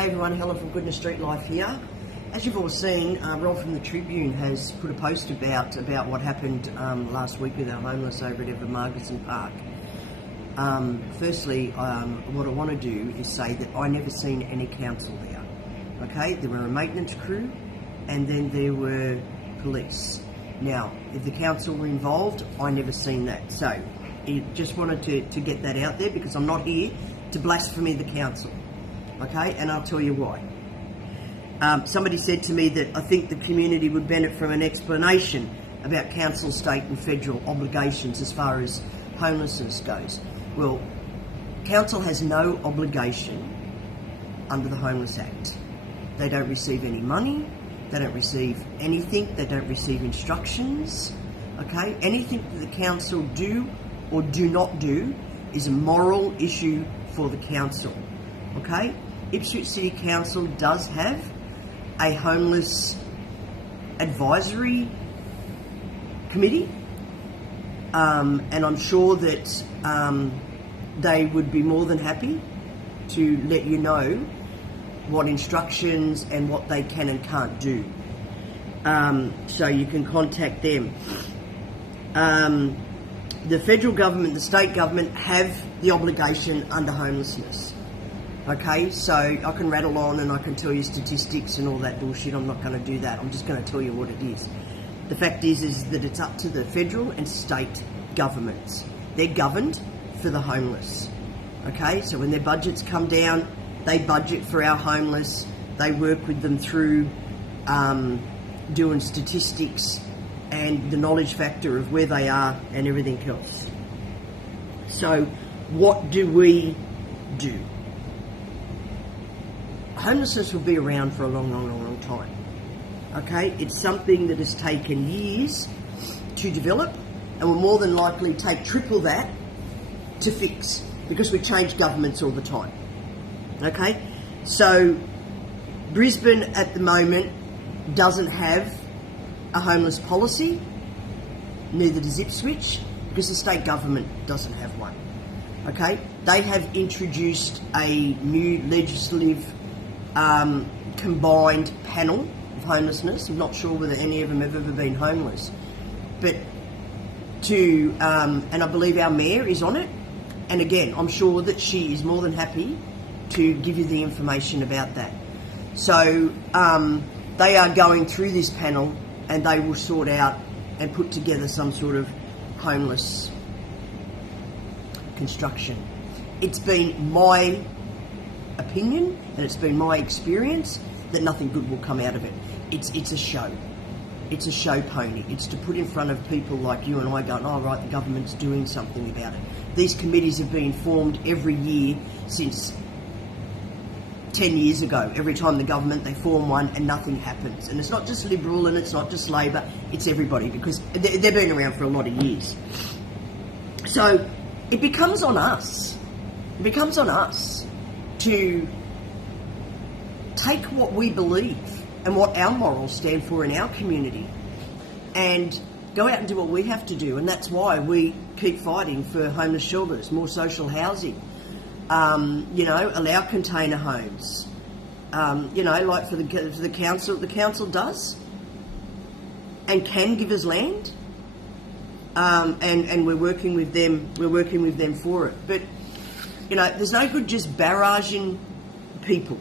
Hey everyone, Helen from Goodna Street Life here. As you've all seen, Rob from the Tribune has put a post about what happened last week with our homeless over at Evan Margerson Park. Firstly, what I want to do is say that I never seen any council there. Okay, there were a maintenance crew and then there were police. Now, if the council were involved, I never seen that. So, I just wanted to get that out there because I'm not here to blaspheme the council. Okay, and I'll tell you why. Somebody said to me that I think the community would benefit from an explanation about council, state and federal obligations as far as homelessness goes. Well, council has no obligation under the Homeless Act. They don't receive any money, they don't receive anything, they don't receive instructions, okay? Anything that the council do or do not do is a moral issue for the council, okay? Ipswich City Council does have a homeless advisory committee, and I'm sure that they would be more than happy to let you know what instructions and what they can and can't do. So you can contact them. The federal government, the state government have the obligation under homelessness. Okay, so I can rattle on and I can tell you statistics and all that bullshit. I'm not going to do that. I'm just going to tell you what it is. The fact is that it's up to the federal and state governments. They're governed for the homeless. Okay, so when their budgets come down, they budget for our homeless. They work with them through doing statistics and the knowledge factor of where they are and everything else. So what do we do? Homelessness will be around for a long time. Okay, it's something that has taken years to develop and will more than likely take triple that to fix because we change governments all the time. Okay, so Brisbane at the moment doesn't have a homeless policy, neither does Ipswich, because the state government doesn't have one. Okay, they have introduced a new legislative combined panel of homelessness. I'm not sure whether any of them have ever been homeless, but and I believe our mayor is on it, and again, I'm sure that she is more than happy to give you the information about that. So they are going through this panel and they will sort out and put together some sort of homeless construction. It's been my opinion and it's been my experience that nothing good will come out of it. It's a show. It's a show pony. It's to put in front of people like you and I going, oh right, the government's doing something about it. These committees have been formed every year since 10 years ago. Every time the government, they form one and nothing happens. And it's not just Liberal and it's not just Labor, it's everybody because they've been around for a lot of years. So it becomes on us. It becomes on us to take what we believe and what our morals stand for in our community and go out and do what we have to do. And that's why we keep fighting for homeless shelters, more social housing, allow container homes, like for the council does and can give us land, and we're working with them for it. But there's no good just barraging people,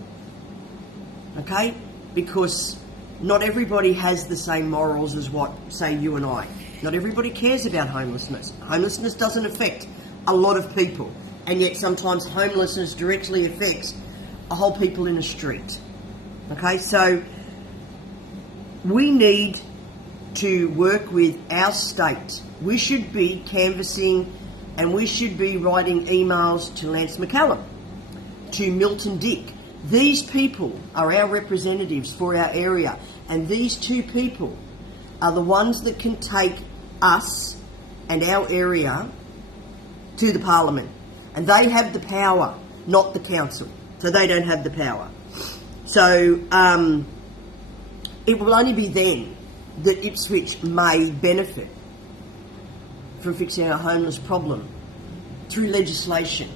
okay? Because not everybody has the same morals as what, say, you and I. Not everybody cares about homelessness. Homelessness doesn't affect a lot of people, and yet sometimes homelessness directly affects a whole people in a street. Okay, so we need to work with our state. We should be canvassing and we should be writing emails to Lance McCallum, to Milton Dick. These people are our representatives for our area, and these two people are the ones that can take us and our area to the Parliament. And they have the power, not the council. So they don't have the power. So it will only be then that Ipswich may benefit from fixing our homeless problem through legislation.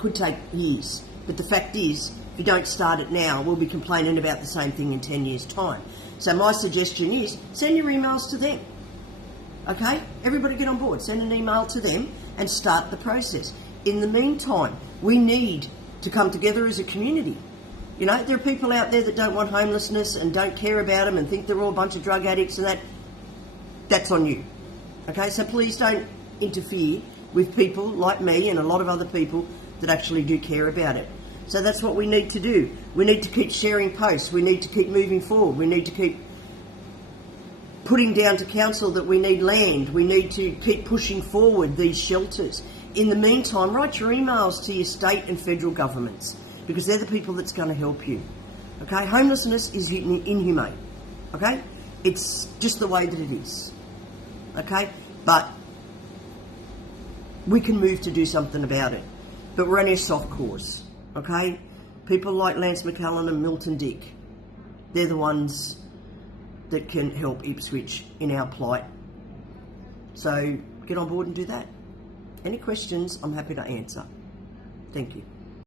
Could take years. But the fact is, If you don't start it now, we'll be complaining about the same thing in 10 years' time. So my suggestion is send your emails to them. Okay? Everybody get on board. Send an email to them and start the process. In the meantime, we need to come together as a community. You know, there are people out there that don't want homelessness and don't care about them and think they're all a bunch of drug addicts and that. That's on you. Okay? So please don't interfere with people like me and a lot of other people that actually do care about it. So that's what we need to do. We need to keep sharing posts. We need to keep moving forward. We need to keep putting down to council that we need land. We need to keep pushing forward these shelters. In the meantime, write your emails to your state and federal governments because they're the people that's going to help you. Okay? Homelessness is inhumane. Okay? It's just the way that it is. Okay? But we can move to do something about it. But we're only a soft cause. Okay? People like Lance McCallum and Milton Dick, they're the ones that can help Ipswich in our plight. So get on board and do that. Any questions, I'm happy to answer. Thank you.